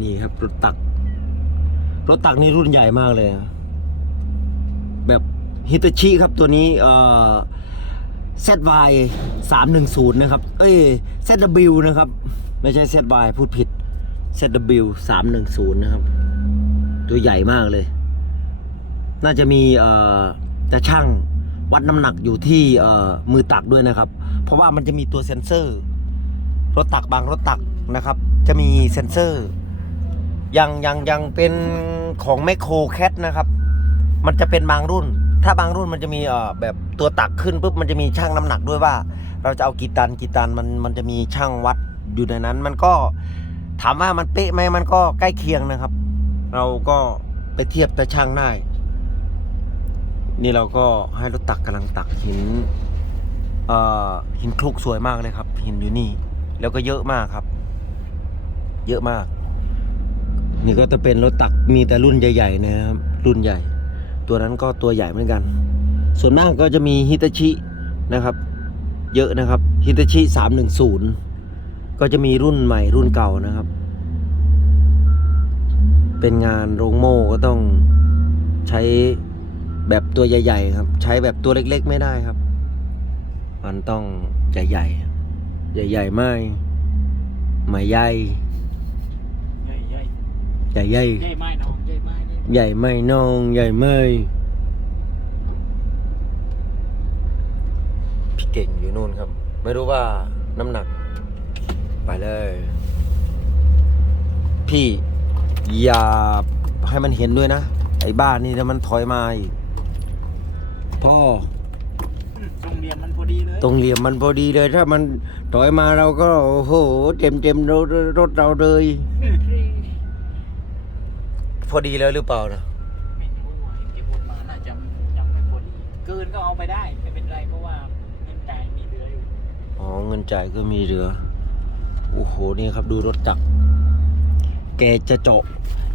นี่ครับรถตัก รถตักนี่รุ่นใหญ่มากเลย แบบฮิตาชิครับตัวนี้เอ่อ ZY 310 นะครับ เอ้ย ZW นะครับ ไม่ใช่ ZY พูดผิด ZW 310 นะครับ ตัวใหญ่มากเลย น่าจะมีเอ่อจะช่างวัดน้ำหนักอยู่ที่เอ่อมือตักด้วยนะครับ เพราะว่ามันจะมีตัวเซ็นเซอร์ รถตักบางรถตักนะครับ จะมีเซ็นเซอร์ อยังอยังอยังเป็นของแมคโครแคทนะครับ มันจะเป็นบางรุ่น ถ้าบางรุ่นมันจะมีเอ่อแบบตัวตักขึ้นปุ๊บมันจะมีช่างน้ำหนักด้วยว่า เราจะเอากี่ตันกี่ตันมันมันจะมีช่างวัดอยู่ในนั้น มันก็ถามว่ามันเป๊ะไหมมันก็ใกล้เคียงนะครับ เราก็ไปเทียบแต่ช่างได้ นี่เราก็ให้รถตักกำลังตักหินเอ่อหินคลุกสวยมากเลยครับ หินอยู่นี่ แล้วก็เยอะมากครับ เยอะมาก นี่ก็จะเป็นรถตักมีแต่รุ่นใหญ่ๆนะครับ รุ่นใหญ่ ตัวนั้นก็ตัวใหญ่เหมือนกัน ส่วนมากก็จะมีฮิตาชินะครับ เยอะนะครับฮิตาชิสามหนึ่งศูนย์ก็จะมีรุ่นใหม่รุ่นเก่านะครับ เป็นงานโรงโม่ก็ต้องใช้แบบตัวใหญ่ ๆ ครับ ใช้แบบตัวเล็กๆ ไม่ได้ครับ มันต้องใหญ่ๆ ใหญ่ๆไม่ไม่ใหญ่ใหญ่ใหญ่ ใหญ่ใหญ่ ใหญ่ไม้น้องใหญ่ไม้นี่ใหญ่ไม่น้อง ใหญ่ไม่พี่เก่งอยู่นู่นครับ ไม่รู้ว่าน้ำหนัก ไปเลย พี่อย่าให้มันเห็นด้วยนะ ไอ้บ้านนี่ถ้ามันถอยมาอีกพ่อทรงเหลี่ยมมันพอดีเลยตรงเหลี่ยมมันพอดีเลย ถ้ามันถอยมาเราก็ โอ้โห เต็มเต็มๆรถรถเราเลยพ อดีแล้วหรือเปล่านะไม่รู้ว่าเห็นแกพูดมาน่าจะยังไม่พอดีเกินก็เอาไปได้ไม่เป็นไรเพราะว่าเงินจ่ายมีเหลืออยู่อ๋อเงินจ่ายก็มีเหลือโอ้โหนี่ครับดูรถจักรแกจะเจาะ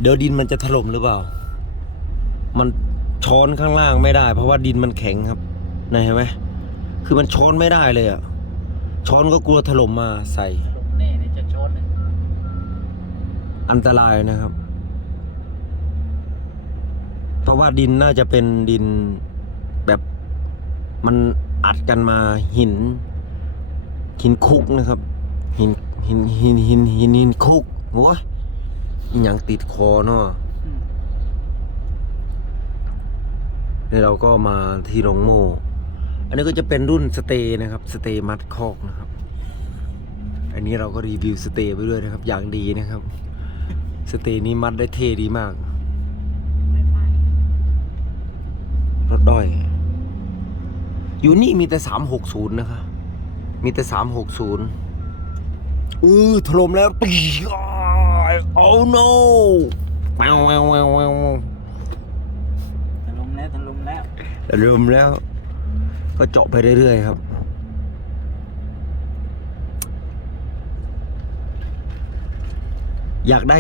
เดี๋ยวดินมันจะถล่มหรือเปล่า มันช้อนข้างล่างไม่ได้ เพราะว่าดินมันแข็งครับนะเห็นไหมคือมันช้อนไม่ได้เลยอะช้อนก็กลัวถล่มมาใส่ ลงแน่เนี่ยจะชนเนี่ยอันตรายนะครับ เพราะ ว่าดินน่าจะเป็นดินแบบมันอัดกันมาหิน หินคุกนะครับ หินหินหินหินหินหินคุกโอ้ยอหย่างติดคอเนาะนี่เราก็มาที่โรงโม่ อันนี้ก็จะเป็นรุ่นสเตย์นะครับ สเตย์มัดคอกนะครับ อันนี้เราก็รีวิวสเตย์ไปด้วยนะครับ อย่างดีนะครับ สเตย์นี้มัดได้เท่ดีมาก รถด้อย อยู่นี่มีแต่สามหกศูนย์นะคะ มีแต่สามหกศูนย์อือถล่มแล้วปีโอ้ no แววแววแววแววถล่มแล้วถล่มแล้วถล่มแล้ว ก็เจาะไปเรื่อยๆครับอยากได้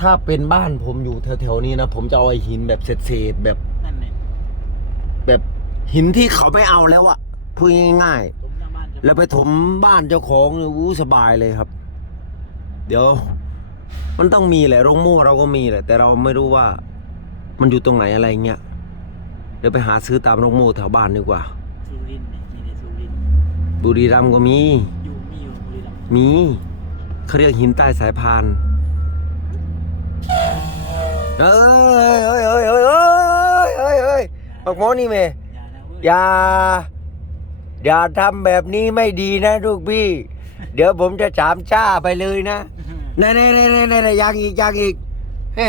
ถ้าเป็นบ้านผมอยู่แถวๆนี้นะ ผมจะเอาไอ้หินแบบเศษๆแบบนั่นเลย แบบหินที่เขาไม่เอาแล้วอะพูดง่ายๆผมหน้าบ้านจะแล้วไปถมบ้านเจ้าของเนี่ยอู้สบายเลยครับ เดี๋ยว มันต้องมีแหละโรงโม่เราก็มีแหละ แต่เราไม่รู้ว่า มันอยู่ตรงไหนอะไรเงี้ยเดี๋ยวไปหาซื้อตามโรงโม่แถวบ้านดีกว่าสุรินทร์เนี่ยมีในสุรินทร์บุรีรัมย์ก็มีอยู่มีอยู่บุรีรัมย์มีเขาเรียกหินใต้สายพาน เอ้ยเอ้ยเอ้ยเอ้ยเอ้ยเอ้ยเอ้ย บักหมอนี่เมอย่านะเว้ยอย่าอย่าทำแบบนี้ไม่ดีนะลูกพี่ เดี๋ยวผมจะสามจ้าไปเลยนะนี่นี่นี่นี่นี่ยังอีกยังอีกเฮ้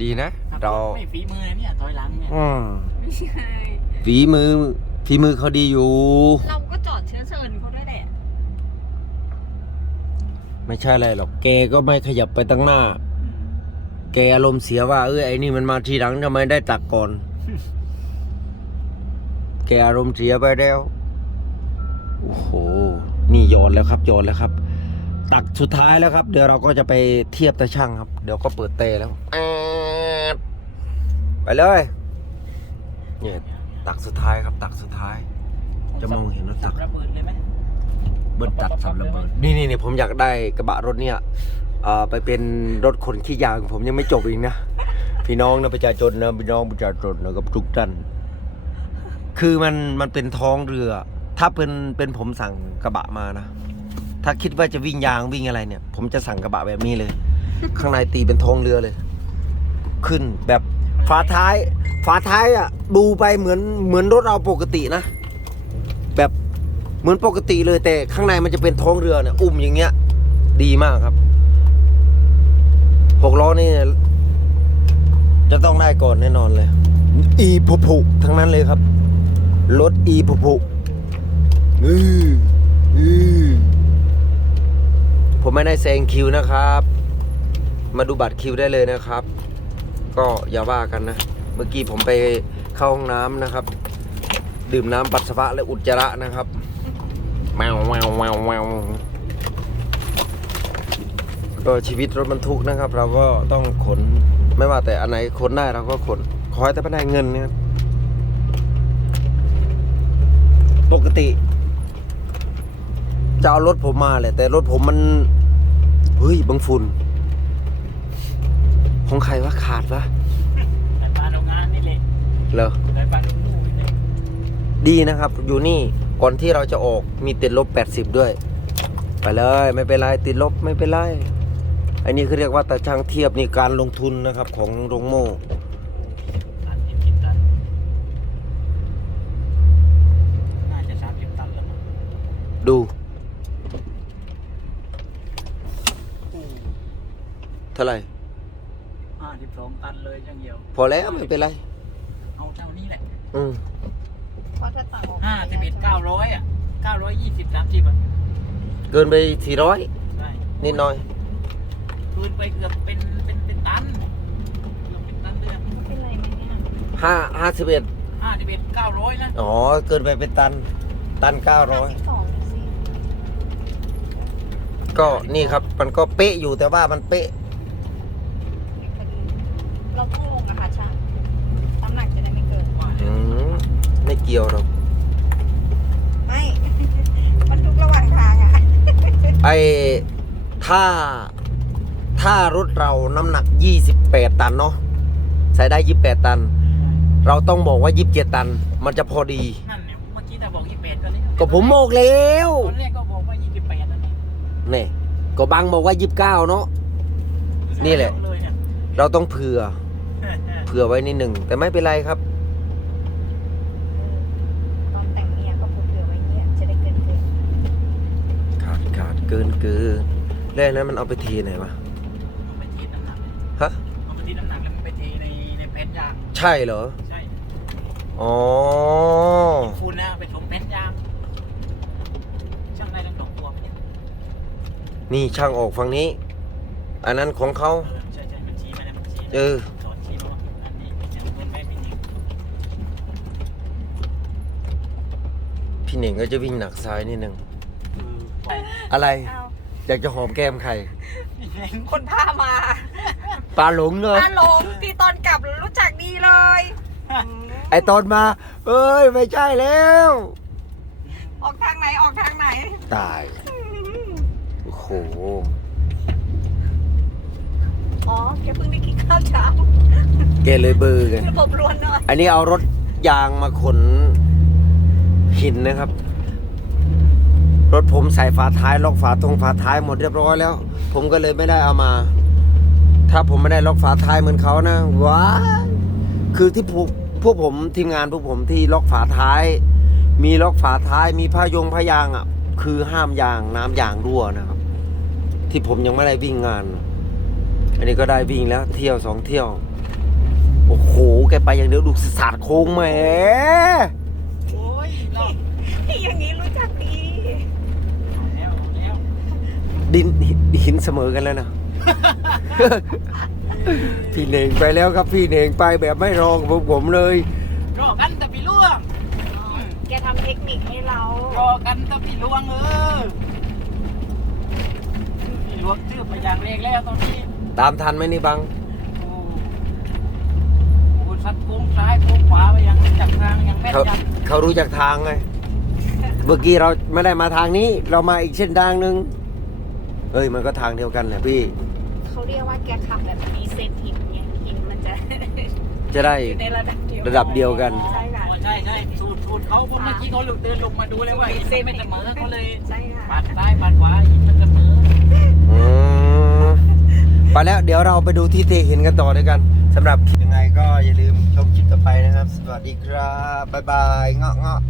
ดีนะ เราไม่ฝีมือนะเนี่ยถอยหลังเนี่ยอืมไม่ใช่ฝีมือฝีมือเขาดีอยู่ เราก็จอดเชื้อเชิญเขาด้วยแหละไม่ใช่อะไรหรอกแกก็ไม่ขยับไปตั้งหน้า แกอารมณ์เสียว่าเอ้ยไอ้นี่มันมาทีหลังทำไมได้ตักก่อน แกอารมณ์เสียไปแล้ว โอ้โห นี่โยนแล้วครับโยนแล้วครับ ตักสุดท้ายแล้วครับ เดี๋ยวเราก็จะไปเทียบตาช่างครับ เดี๋ยวก็เปิดเตะแล้วแอดไปเลยเนี่ยตักสุดท้ายครับ ตักสุดท้าย จะมองเห็นว่าตักระเบิดเลยไหมเบิ้ลตัดสับระเบิดนี่นี่นี่ผมอยากได้กระบะรถเนี่ยเอ่อไปเป็นรถขนขี้ยางผมยังไม่จบอีกนะ พี่น้องนะประชาชนนะพี่น้องประชาชนนะครับทุกท่าน คือมันมันเป็นท้องเรือ ถ้าเป็นเป็นผมสั่งกระบะมานะ ถ้าคิดว่าจะวิ่งยางวิ่งอะไรเนี่ย ผมจะสั่งกระบะแบบนี้เลย ข้างในตีเป็นท้องเรือเลย ขึ้นแบบฝาท้าย ฝาท้ายอะ ดูไปเหมือนเหมือนรถเราปกตินะ แบบเหมือนปกติเลยแต่ข้างในมันจะเป็นท้องเรือเนี่ยอุ้มอย่างเงี้ย ดีมากครับหกล้อนี่จะต้องได้ก่อนแน่นอนเลย อีพุพุทั้งนั้นเลยครับ รถอีพุพุผมไม่ได้แซงคิวนะครับ มาดูบัตรคิวได้เลยนะครับ ก็อย่าว่ากันนะ เมื่อกี้ผมไปเข้าห้องน้ำนะครับ ดื่มน้ำปัสสาวะและอุจจาระนะครับแมวแมวแมวแมวก็ชีวิตรถบรรทุกนะครับ เราก็ต้องขนไม่ว่าแต่อันไหนขนได้เราก็ขน ขอให้แต่ไม่ได้เงินนะครับ ปกติจะเอารถผมมาแหละ แต่รถผมมัน เฮ้ยบังฝุ่น ของใครวะขาดวะสายปานโรงงานนี่แหละเหรอสายปานโรงนู่นนี่แหละดีนะครับ อยู่นี่ก่อนที่เราจะออกมีติดลบ 80 ด้วย ไปเลย ไม่เป็นไรติดลบไม่เป็นไรอันนี้คือเรียกว่าตาช่างเทียบนี่การลงทุนนะครับของโรงโม่ ตันยี่สิบตันน่าจะสามสิบตันแล้วมั้ง ดู เท่าไหร่ ห้าสิบสองตันเลยจังเดียว พอแล้วไม่เป็นไร เอาเท่านี้แหละอืมเพราะถ้าต่างออกห้าสิบเอ็ดเก้าร้อยอะเก้าร้อยยี่สิบสามสิบอะเกินไปสี่ร้อยได้นิดหน่อย คืนไปเกือบเป็นเป็นเป็นตันเกือบเป็นตันเดือนเป็นไรไหมเนี่ยห้าห้าสิบเอ็ดห้าสิบเอ็ดเก้าร้อยนะอ๋อ เกินไปเป็นตัน ตันเก้าร้อยสิบสองสิก็นี่ครับ มันก็เป๊ะอยู่แต่ว่ามันเป๊ะพอดีเราต้องลงอะค่ะช่างน้ำหนักจะได้ไม่เกิน ว่า อืม ไม่เกี่ยวหรอกไม่ มันทุกระหว่างทางอะไอ้ถ้าถ้ารถเราน้ำหนัก 28 ตันเนาะใส่ได้ 28 ตัน เราต้องบอกว่า 27 ตัน มันจะพอดี นั่นเนี่ยเมื่อกี้ถ้าบอกยี่สิบแปดก็เลยก็ผมบอกแล้วตอนแรกก็บอกว่ายี่สิบแปดนั่นเองนี่ก็บังบอกว่า 29 เนาะ นี่แหละเลยเนี่ย เราต้องเผื่อ เผื่อไว้นิดหนึ่งแต่ไม่เป็นไรครับ ตอนแต่งเนี่ยก็เผื่อๆไว้เงี้ยจะได้เกินเกิน ขาดขาด เกินเกินแล้วอันนั้นมันเอาไปเทไหนวะเอาไปทีน้ำหนักฮะเอาไปทีน้ำหนักแล้วมันไปเทในในแผ่นยางใช่เหรอ ใช่อ๋อคุณนะเอาไปถมแผ่นยางช่างได้ทั้งสองตัวเนี่ยนี่ช่างออกฝั่งนี้ อันนั้นของเขาเออใช่ใช่มันชี้มาแล้วมันชี้เออถอดชี้มาว่าอันนี้เป็นอย่างนู้นไม่เป็นอย่างนี้พี่เหน่งก็จะวิ่งหนักซ้ายนิดนึงเออไป อะไร เอาอยากจะหอมแก้มใครคนพามาปลาหลงเนอะอาหลงที่ตอนกลับรู้จักดีเลยไอตอนมา เอ้ยไม่ใช่แล้ว ออกทางไหนออกทางไหนตายโอ้โหอ๋อแกเพิ่งได้กินข้าวเช้าแกเลยเบอร์ไงระบบรวนหน่อยอันนี้เอารถยางมาขนหินนะครับ รถผมใส่ฝาท้ายล็อกฝาตรงฝาท้ายหมดเรียบร้อยแล้ว ผมก็เลยไม่ได้เอามา ถ้าผมไม่ได้ล็อกฝาท้ายเหมือนเขานะว้าคือที่พวกพวกผมทีมงานพวกผมที่ล็อกฝาท้าย มีล็อกฝาท้ายมีผ้ายงผ้ายางอะ คือห้ามยางน้ำยางรั่วนะครับ ที่ผมยังไม่ได้วิ่งงาน อันนี้ก็ได้วิ่งแล้ว เที่ยวสองเที่ยวโอ้โหแกไปอย่างเดียวดูสาดโค้งแหมโอ้ยเราอย่างนี้รู้จักดี เอาแล้วเอาแล้ว ดิน หินหินเสมอกันแล้วนะ พี่เน่งไปแล้วครับพี่เน่งไปแบบไม่รองผมผมเลย รอกันแต่พี่ล่วง แกทำเทคนิคให้เรารอกันแต่พี่ล่วงเออพี่ล่วงชื่อไปอย่างแรกแล้วตอนนี้ตามทันไหมนี่บังโอ้โหสัตว์โค้งซ้ายโค้งขวาไปยังรู้จักทางยังแม่นเขายำ เขารู้จักทางไง เมื่อกี้เราไม่ได้มาทางนี้ เรามาอีกเส้นทางหนึ่ง เอ้ยมันก็ทางเดียวกันแหละพี่เเขาเรียกว่าแกขับแบบมีเซตหินเนี่ยหินมันจะจะได้ อยู่ในระดับเดียวระดับเดียวกัน ใช่ค่ะอ๋อใช่ใช่สูตรสูตรเขาเพราะเมื่อกี้เขาเดินลงมาดูแล้วว่าหินไม่เสมอเขาเลยใช่ค่ะ ปัดซ้ายปัดขวาหินมันเสมออืมไปแล้วเดี๋ยวเราไปดูที่เทหินกันต่อด้วยกันสำหรับยังไงก็อย่าลืมชมคลิปต่อไปนะครับ สวัสดีครับบ๊ายบายเงาะเงาะ